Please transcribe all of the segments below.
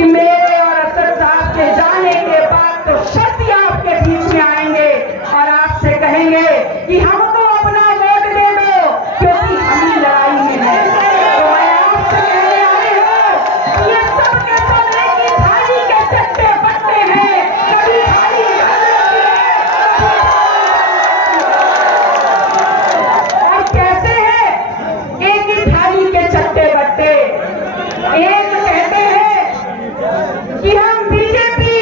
कि मेरे और असद साहब के जाने के बाद तो शक्ति आपके बीच में आएंगे और आपसे कहेंगे कि हमको अपना वोट दे दो, क्योंकि हम ही लड़ाई में हैं। तो मैं आपसे कहने आई हूँ, ये सब के सब एक ही थाली के चट्टे बट्टे हैं। कभी थाली और कैसे है एक ही थाली के चट्टे बट्टे। एक कहते हैं कि हम बीजेपी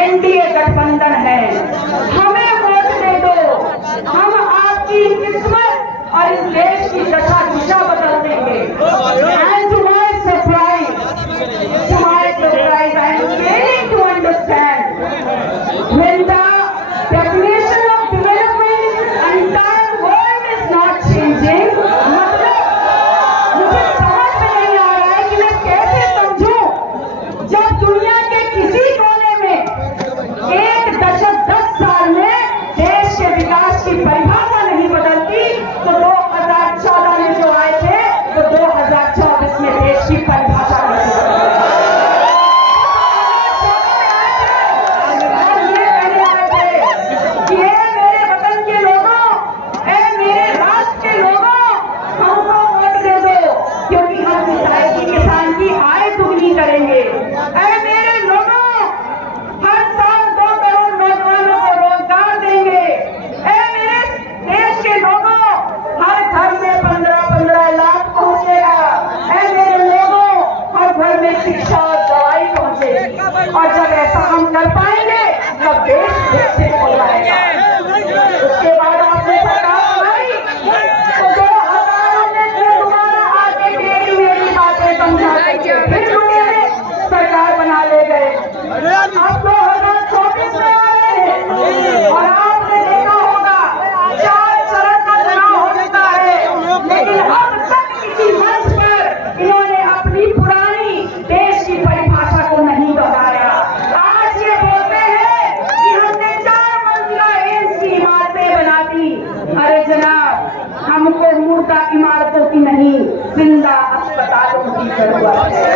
एनडीए गठबंधन है, हमें वोट दे दो, हम आपकी किस्मत और इस देश की दशा दिशा बदल देंगे। And to my surprise I am failing to understand when the definition of development in entire world is not changing. मतलब मुझे समझ में नहीं आ रहा है कि मैं कैसे समझूं जब दुनिया के किसी कोने में एक दशक 10 साल में देश के विकास की परिभाषा नहीं बदलती, तो 2014 में जो आए थे वो 2024 में देश की परिभाषा नहीं बदलती। और ये कहने आए थे कि ए मेरे वतन के लोगों, ए मेरे राष्ट्र के लोगों, हमको वोट दे दो, क्योंकि हम किसान की आय दुगनी करेंगे। ए मेरे लोगों, हर साल 2 करोड़ नौजवानों को रोजगार देंगे। ए मेरे देश के लोगों, हर घर में 15-15 लाख पहुंचेगा। ए मेरे लोगों, हर घर में शिक्षा और दवाई पहुंचेगी। और जब ऐसा हम कर पाएंगे तब देश विकसित हो जाएगा। उसके बाद आपने सरकार बनाई तो 2000 में फिर दोबारा आके मेरी बातें समझा करके फिर मुझे सरकार बना ले गए। अब 2024 में आ रहे हैं और आपने देखा होगा 4 चरण का चुनाव हो चुका है, लेकिन अब तक किसी मंच पर इन्होंने अपनी पुरानी देश की परिभाषा को नहीं दोहराया। आज ये बोलते हैं कि हमने 4 मंजिला एम्स की इमारतें बना दी। अरे जनाब, हमको मुर्दा इमारतों की नहीं, जिंदा अस्पतालों की जरूरत है।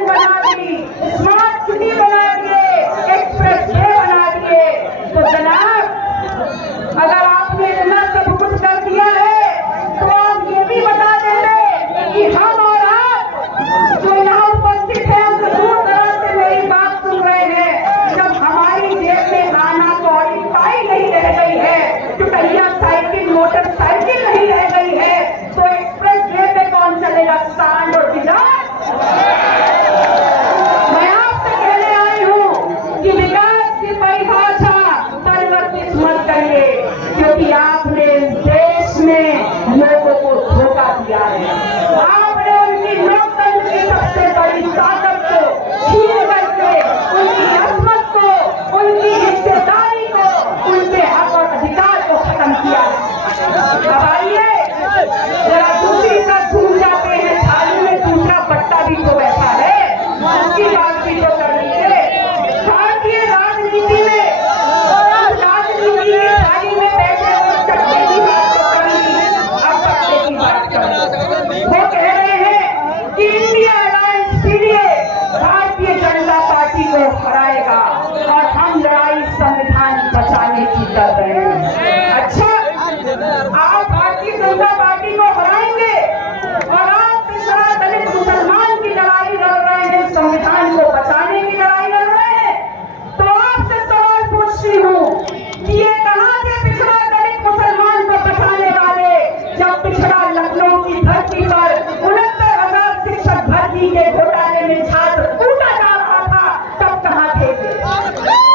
बना दी, स्मार्ट सिटी बना दिए, एक्सप्रेस वे बना दिए। तो जनाब, अगर आपने इतना सब कुछ कर दिया है तो आप ये भी बता देंगे कि हम और आप जो यहाँ उपस्थित हैं, हम दूर दराज से मेरी बात सुन रहे हैं, जब हमारी जेब में आना कौड़ी पाई नहीं रह गई है, टुकड़िया साइकिल मोटरसाइकिल नहीं रह गई है, तो एक्सप्रेस वे पे कौन चलेगा? सांड और बिजार। मैं आपसे कहने आई हूँ कि विकास की परिभाषा परिवर्तित मत करिए, क्योंकि आपने इस देश में लोगों को धोखा दिया है। आपने उनकी लोकतंत्र की सबसे बड़ी ताकत को छीन करके उनकी अजमत को, उनकी हिस्सेदारी को, उनके हक और अधिकार को खत्म किया। अब आइए जरा दूसरी तरफ घूम जाते हैं, थाली में दूसरा बट्टा भी तो बैठा है, उसकी बात भी तो कर लीजिए। भारतीय राजनीति में राजनीति की थाली में बैठे हुए चट्टे की बात तो कर ली, अब चट्टे की बात कर। वो कह रहे हैं कि India alliance PDA Bharatiya Janata party को हराएगा और हम लड़ाई संविधान बचाने की कर रहे हैं। अच्छा, आप भारतीय जनता पार्टी को हराएंगे और आप पिछड़ा दलित मुसलमान की लड़ाई लड़ रहे हैं, संविधान को बचाने की लड़ाई लड़ रहे हैं। तो आपसे सवाल पूछती हूँ कि ये कहाँ थे पिछड़ा दलित मुसलमान को बचाने वाले, जब पिछड़ा लखनऊ की धरती पर 69,000 शिक्षक भर्ती के घोटाले में छात्र कूटा जा रहा था, तब कहाँ थे?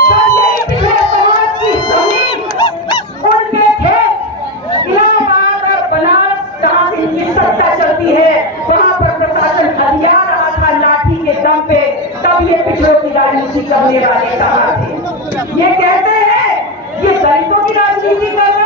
जब यही पिछड़े समाज की जमीन, उनके खेत इलाहाबाद और बनारस जहाँ से इनकी सत्ता चलती है, वहाँ पर प्रशासन हथियार रहा था लाठी के दम पे, तब ये पिछड़ों की राजनीति करने वाले कहाँ थे? ये कहते हैं ये दलितों की राजनीति कर रहे हैं।